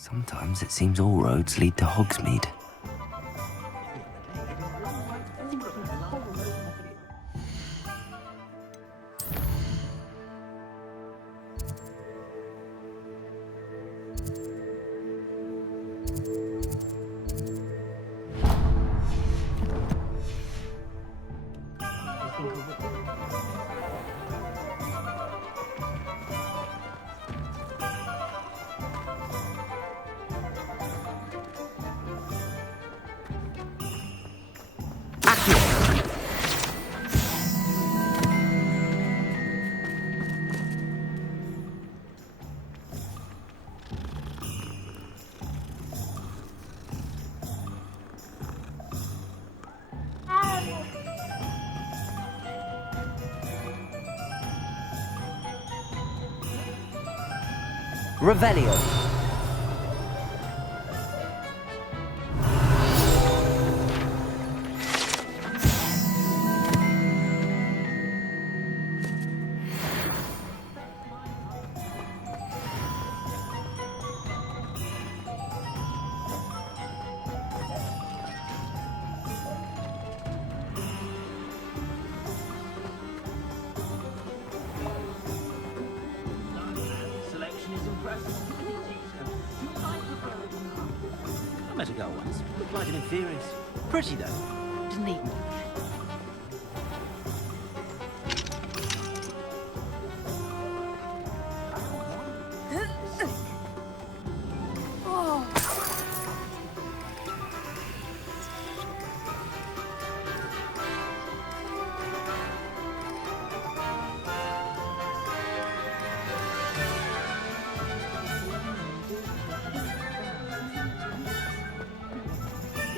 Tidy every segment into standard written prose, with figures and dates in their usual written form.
Sometimes it seems all roads lead to Hogsmeade. Revelio. I met a girl once. Looked like an inferior. Pretty though. Didn't eat much.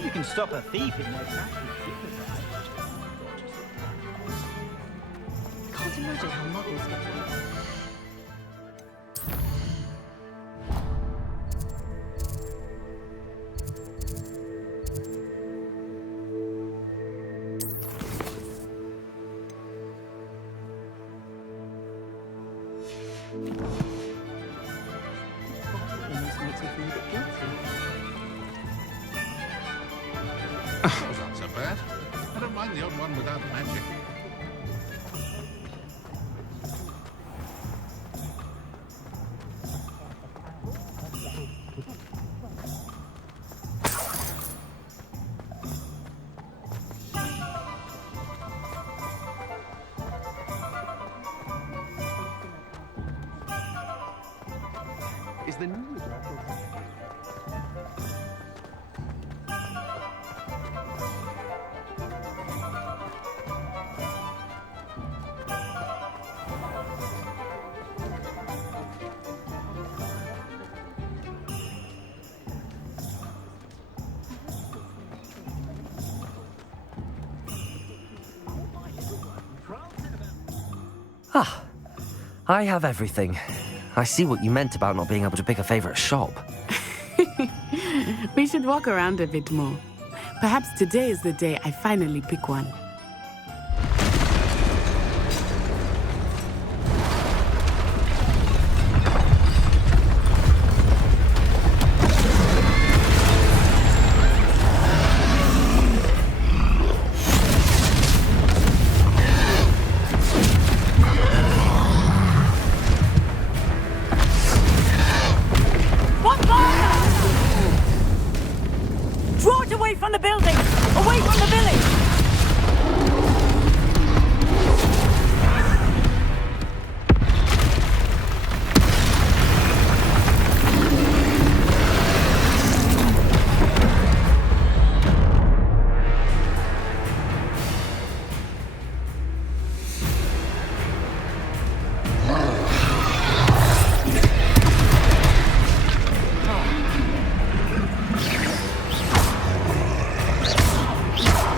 You can stop a thief in no time. Can't imagine how muggles get away. Almost makes me feel a bit guilty. Those aren't so bad. I don't mind the odd one without magic. Is the new Ah, I have everything. I see what you meant about not being able to pick a favorite shop. We should walk around a bit more. Perhaps today is the day I finally pick one. Draw it away from the building! Away from the village!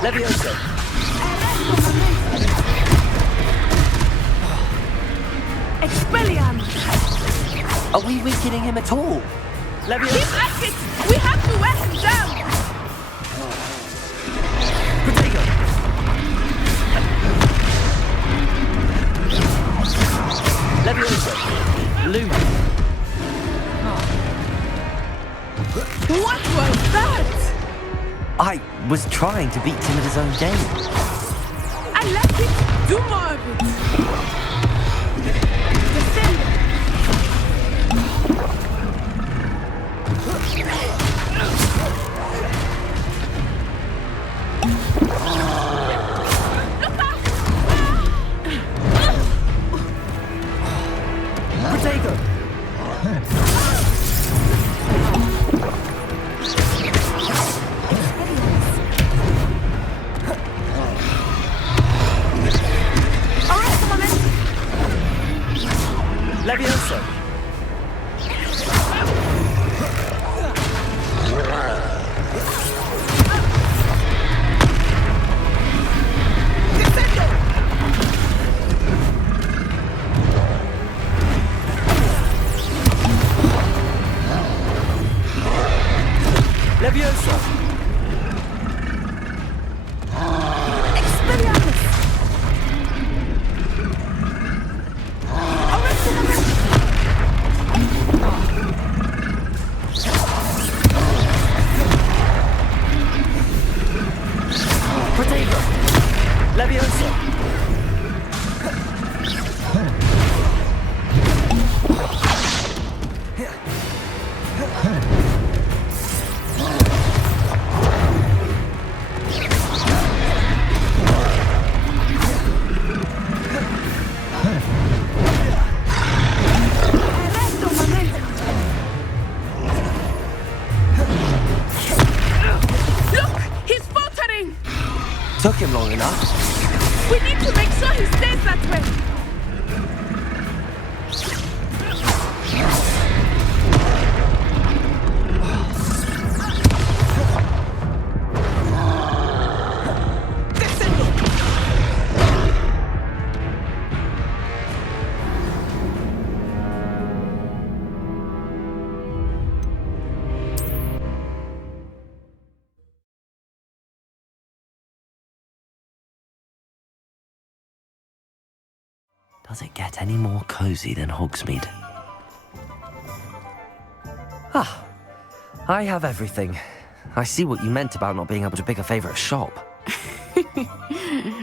Leviosa! Expelliarmus! Are we weakening him at all? Leviosa! Keep at it! We have to wear him down! Protego! Leviosa! Loom! What was that? I was trying to beat him at his own game. I like it. Do more of it. Descend. Protego! Levioso! Levioso! Expelliarmus! Protego! Levioso! Look, he's faltering. Took him long enough. We need to make sure he stays that way. Does it get any more cozy than Hogsmeade? Ah, I have everything. I see what you meant about not being able to pick a favorite shop.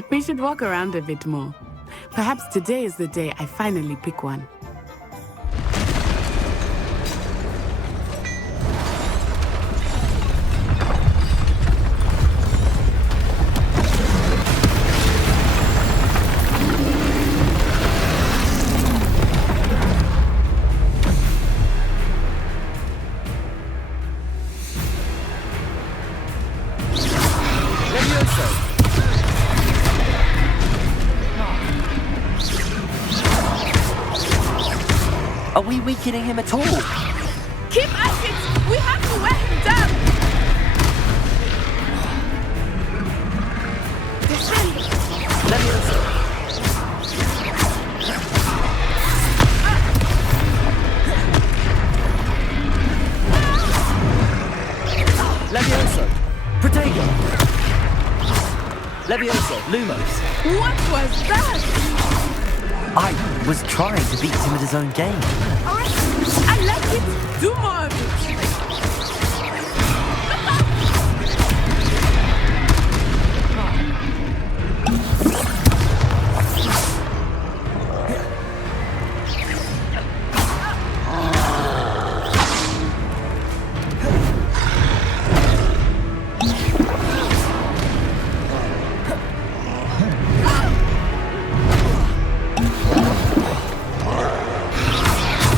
We should walk around a bit more. Perhaps today is the day I finally pick one. Are we weakening him at all? Keep at it! We have to wear him down! Descend! Levioso! Levioso! Protego! Levioso! Lumos! What was that? I was trying to beat him at his own game. I like it. Do more of it.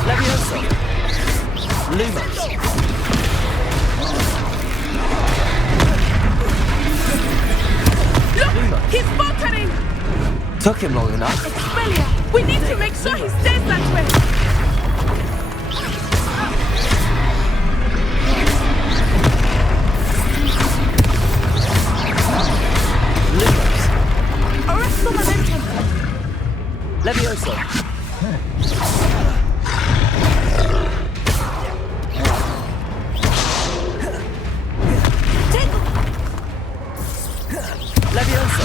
Levioso! Lumos! Look, he's faltering. Took him long enough. Expelliar. We need to make sure he stays that way. Lumos! Arrest momentum. Levioso! Levioso!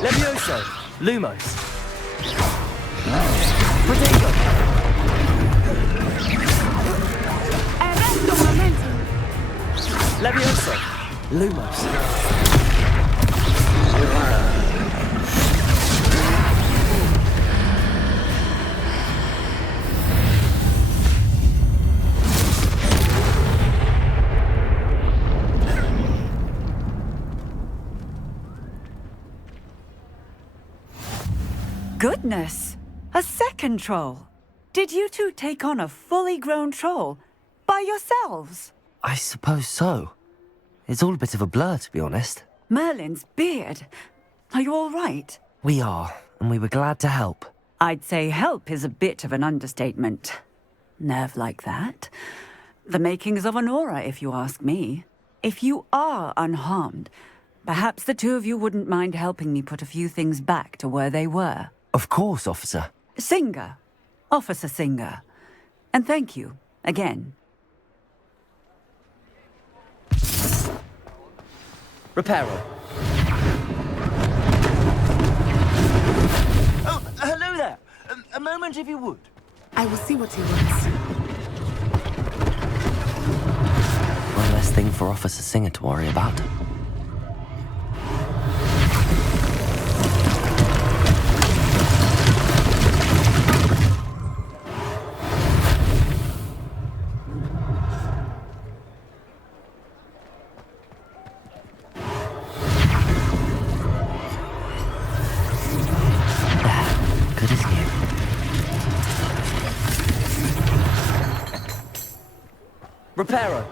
Levioso. Lumos. Protego. Arresto momentum. Levioso. Lumos. Goodness! A second troll. Did you two take on a fully grown troll by yourselves? I suppose so. It's all a bit of a blur, to be honest. Merlin's beard. Are you all right? We are, and we were glad to help. I'd say help is a bit of an understatement. Nerve like that. The makings of an aura, if you ask me. If you are unharmed, perhaps the two of you wouldn't mind helping me put a few things back to where they were. Of course, officer. Singer. Officer Singer. And thank you, again. Reparo. Oh, hello there. A moment, if you would. I will see what he wants. One less thing for Officer Singer to worry about. Good as new. Reparo.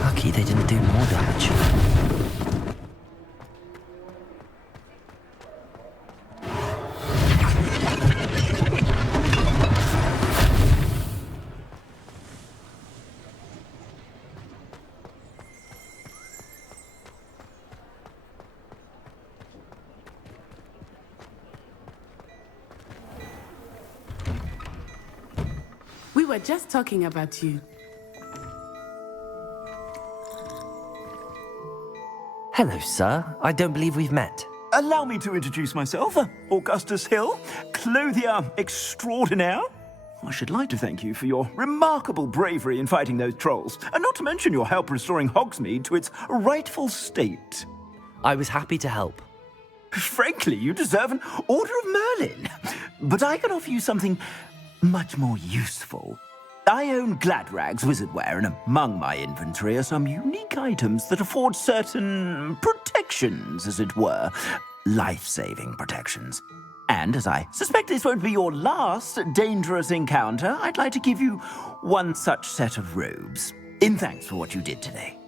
Lucky they didn't do more damage. We were just talking about you. Hello, sir. I don't believe we've met. Allow me to introduce myself, Augustus Hill, clothier extraordinaire. I should like to thank you for your remarkable bravery in fighting those trolls, and not to mention your help restoring Hogsmeade to its rightful state. I was happy to help. Frankly, you deserve an Order of Merlin. But I can offer you something much more useful. I own Gladrag's wizardware, and among my inventory are some unique items that afford certain protections, as it were. Life-saving protections. And as I suspect this won't be your last dangerous encounter, I'd like to give you one such set of robes, in thanks for what you did today.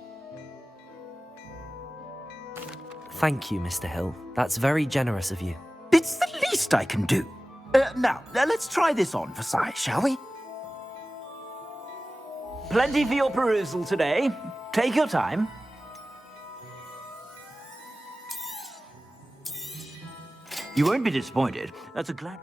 Thank you, Mr. Hill. That's very generous of you. It's the least I can do. Now, let's try this on for size, shall we? Plenty for your perusal today. Take your time. You won't be disappointed. That's a glad...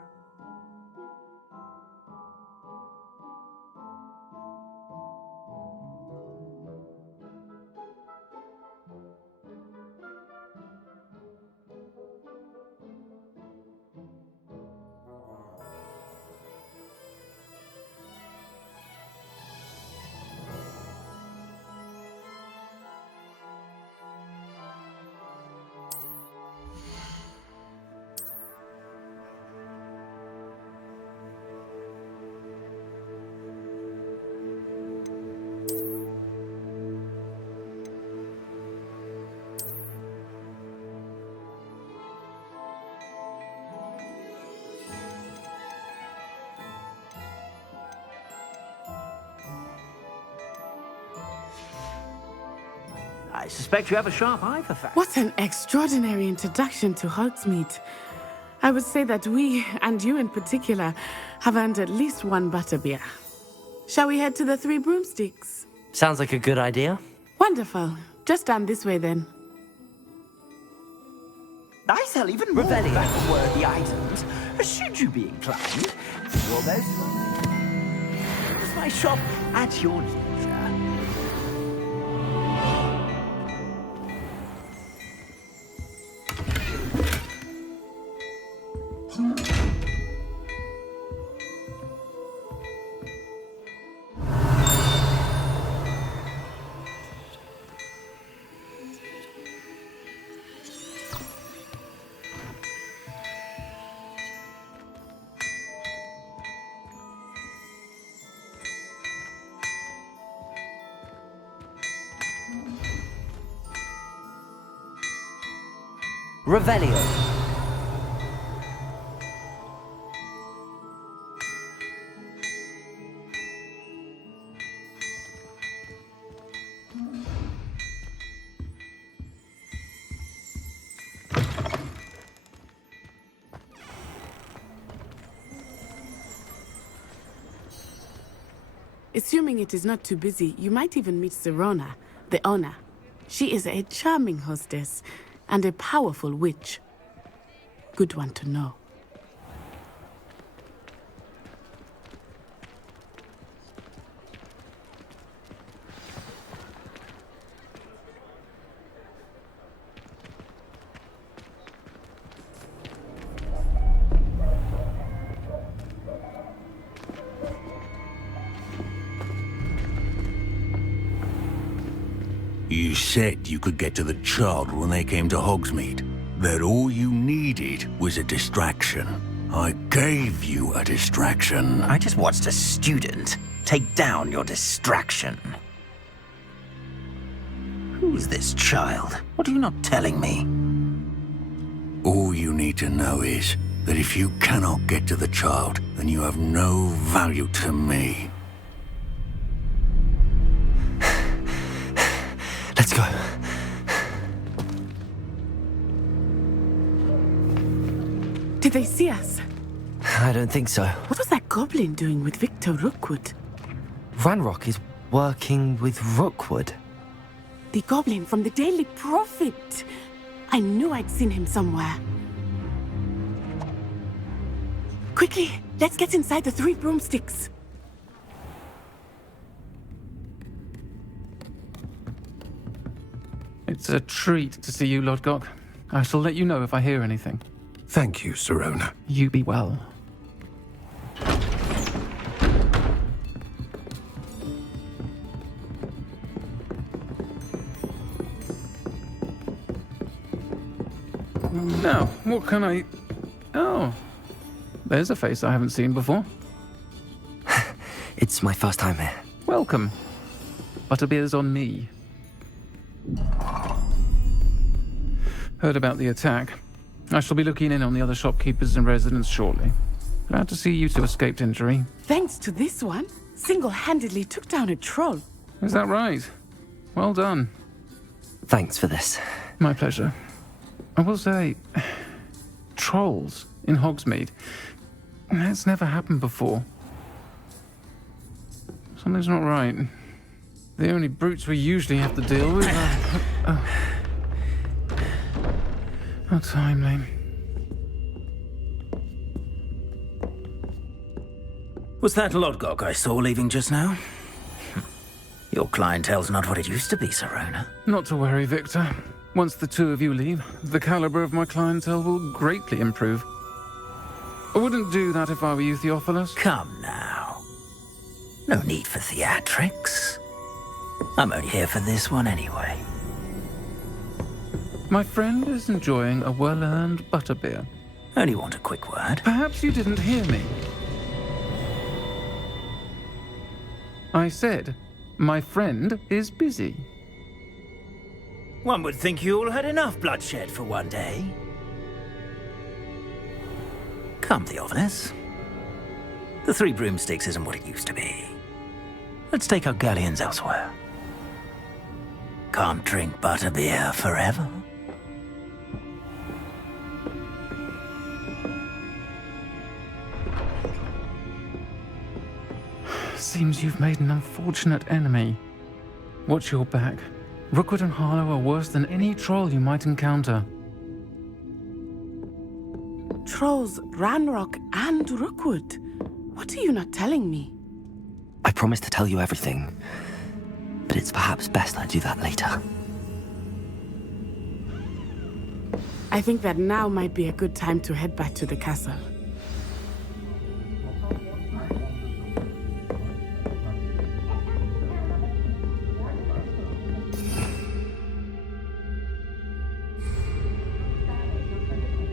I suspect you have a sharp eye for facts. What an extraordinary introduction to Hogsmeade. I would say that we, and you in particular, have earned at least one butterbeer. Shall we head to the Three Broomsticks? Sounds like a good idea. Wonderful. Just down this way then. I sell even more Revelio. battle-worthy items. Should you be inclined, you're most welcome. Use my shop at your leisure. Revelio. Assuming it is not too busy, you might even meet Sirona, the owner. She is a charming hostess and a powerful witch. Good one to know. You said you could get to the child when they came to Hogsmeade. That all you needed was a distraction. I gave you a distraction. I just watched a student take down your distraction. Who's this child? What are you not telling me? All you need to know is that if you cannot get to the child, then you have no value to me. Let's go. Did they see us? I don't think so. What was that goblin doing with Victor Rookwood? Ranrock is working with Rookwood. The goblin from the Daily Prophet. I knew I'd seen him somewhere. Quickly, let's get inside the three broomsticks. It's a treat to see you, Lodgok. I shall let you know if I hear anything. Thank you, Sirona. You be well. Now, what can I... Oh, there's a face I haven't seen before. It's my first time here. Welcome. Butterbeer's on me. Heard about the attack. I shall be looking in on the other shopkeepers and residents shortly. Glad to see you two escaped injury. Thanks to this one, single-handedly took down a troll. Is that right? Well done. Thanks for this. My pleasure. I will say, trolls in Hogsmeade. That's never happened before. Something's not right. The only brutes we usually have to deal with are... How timely. Was that Lodgok I saw leaving just now? Your clientele's not what it used to be, Sirona. Not to worry, Victor. Once the two of you leave, the caliber of my clientele will greatly improve. I wouldn't do that if I were you, Theophilus. Come now. No need for theatrics. I'm only here for this one anyway. My friend is enjoying a well-earned butterbeer. Only want a quick word. Perhaps you didn't hear me. I said, my friend is busy. One would think you all had enough bloodshed for one day. Come, Theophilus. The Three Broomsticks isn't what it used to be. Let's take our galleons elsewhere. Can't drink butterbeer forever. Seems you've made an unfortunate enemy. Watch your back. Rookwood and Harlow are worse than any troll you might encounter. trolls Ranrock and Rookwood. What are you not telling me? I promised to tell you everything, but it's perhaps best I do that later. I think that now might be a good time to head back to the castle.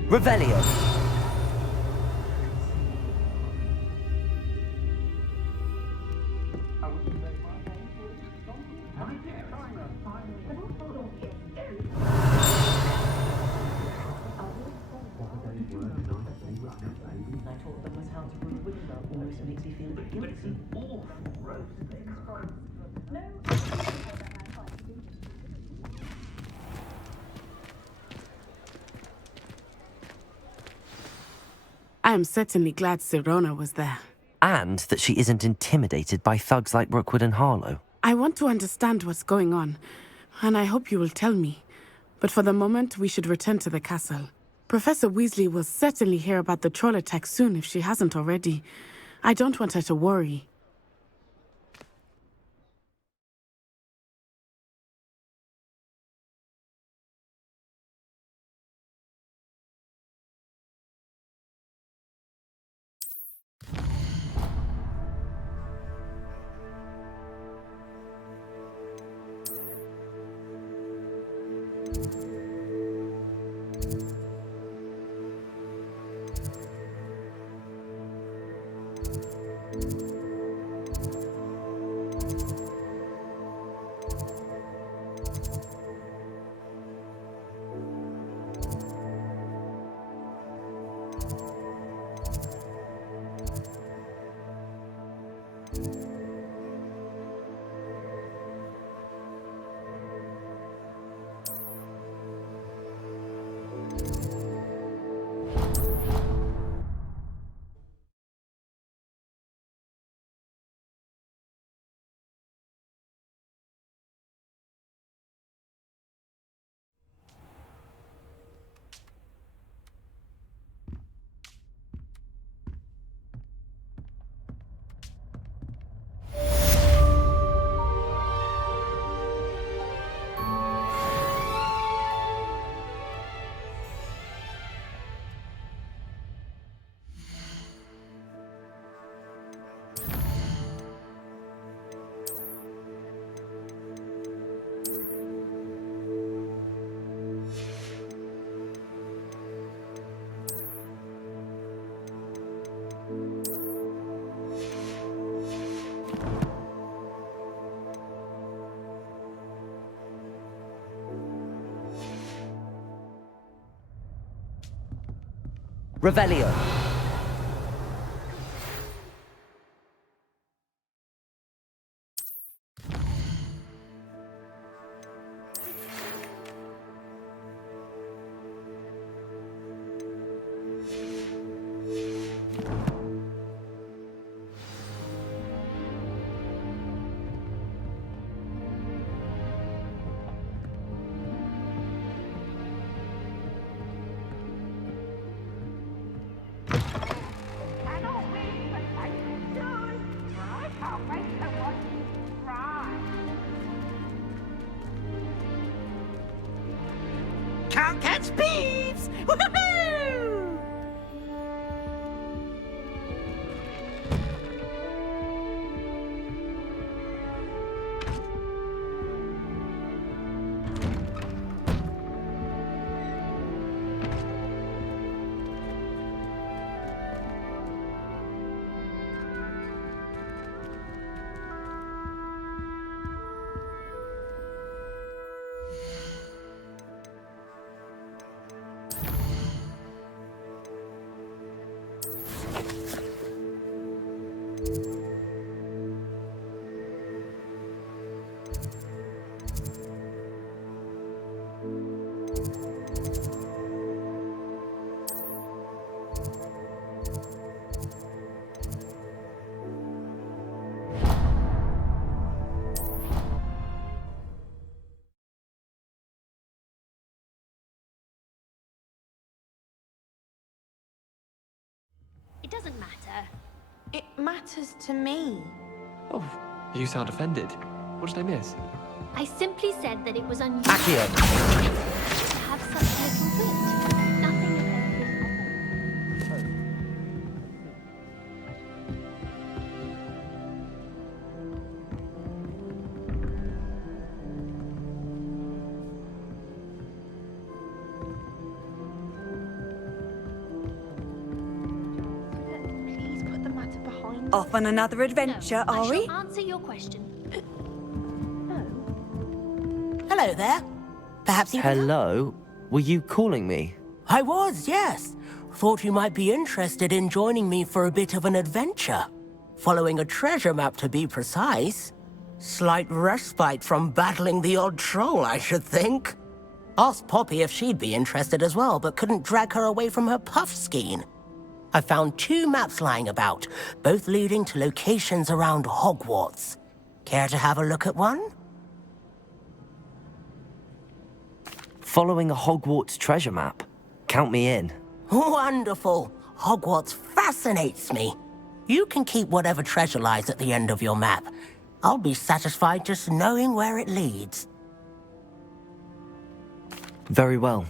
Revelio. I am certainly glad Sirona was there. And that she isn't intimidated by thugs like Rookwood and Harlow. I want to understand what's going on, and I hope you will tell me. But for the moment, we should return to the castle. Professor Weasley will certainly hear about the troll attack soon if she hasn't already. I don't want her to worry. Revelio. Can't catch peeps! Woohoo! matter? It matters to me. Oh, you sound offended. What did I miss? I simply said that it was unusual Accio. to have such little wit. Nothing of everything. Please put the matter behind us. Off on another adventure, No, are I we? shall answer your question. Hello there. Perhaps you can... Hello? Were you calling me? I was, yes. Thought you might be interested in joining me for a bit of an adventure. Following a treasure map, to be precise. Slight respite from battling the odd troll, I should think. Asked Poppy if she'd be interested as well, but couldn't drag her away from her puff skein. I found 2 maps lying about, both leading to locations around Hogwarts. Care to have a look at one? Following a Hogwarts treasure map. Count me in. Wonderful. Hogwarts fascinates me. You can keep whatever treasure lies at the end of your map. I'll be satisfied just knowing where it leads. Very well.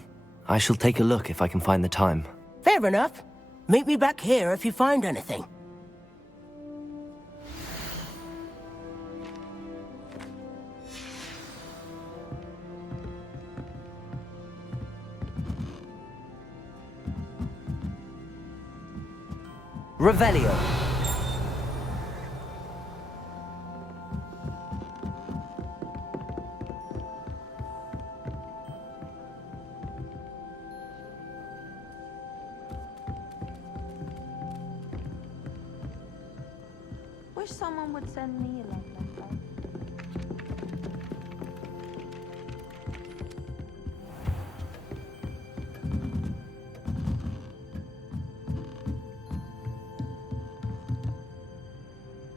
I shall take a look if I can find the time. Fair enough. Meet me back here if you find anything. Revelio. Wish someone would send me a love letter.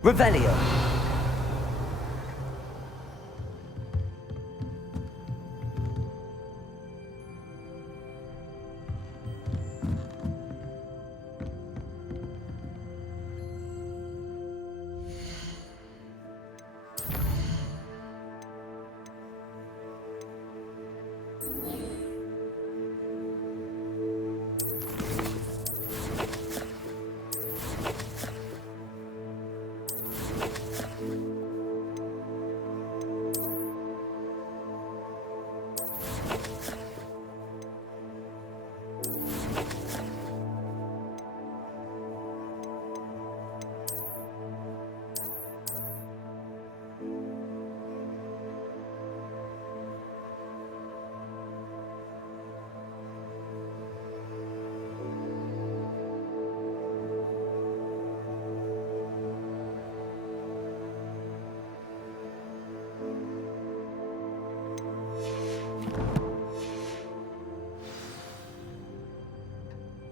Revelio.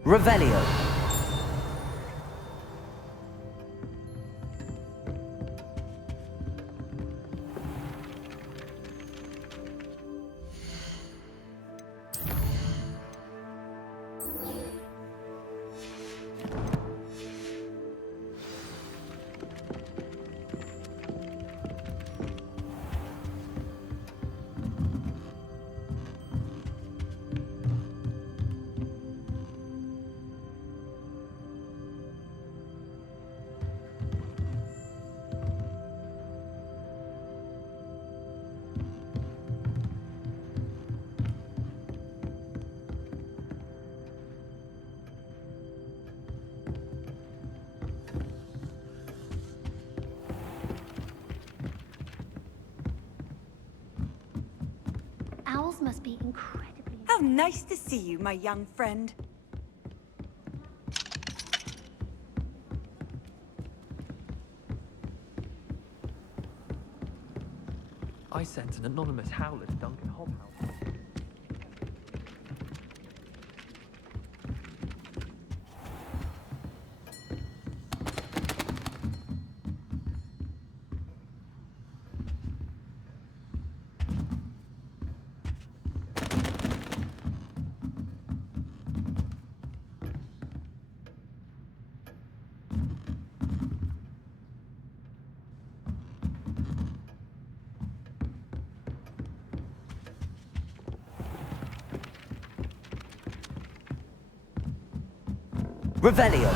Revelio. Owls must be incredibly... How nice to see you, my young friend. I sent an anonymous howler to Duncan Hobhouse. Revelio.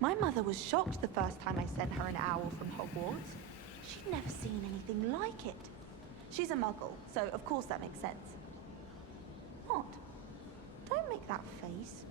My mother was shocked the first time I sent her an owl from Hogwarts. She'd never seen anything like it. She's a muggle, so of course that makes sense. What? Don't make that face.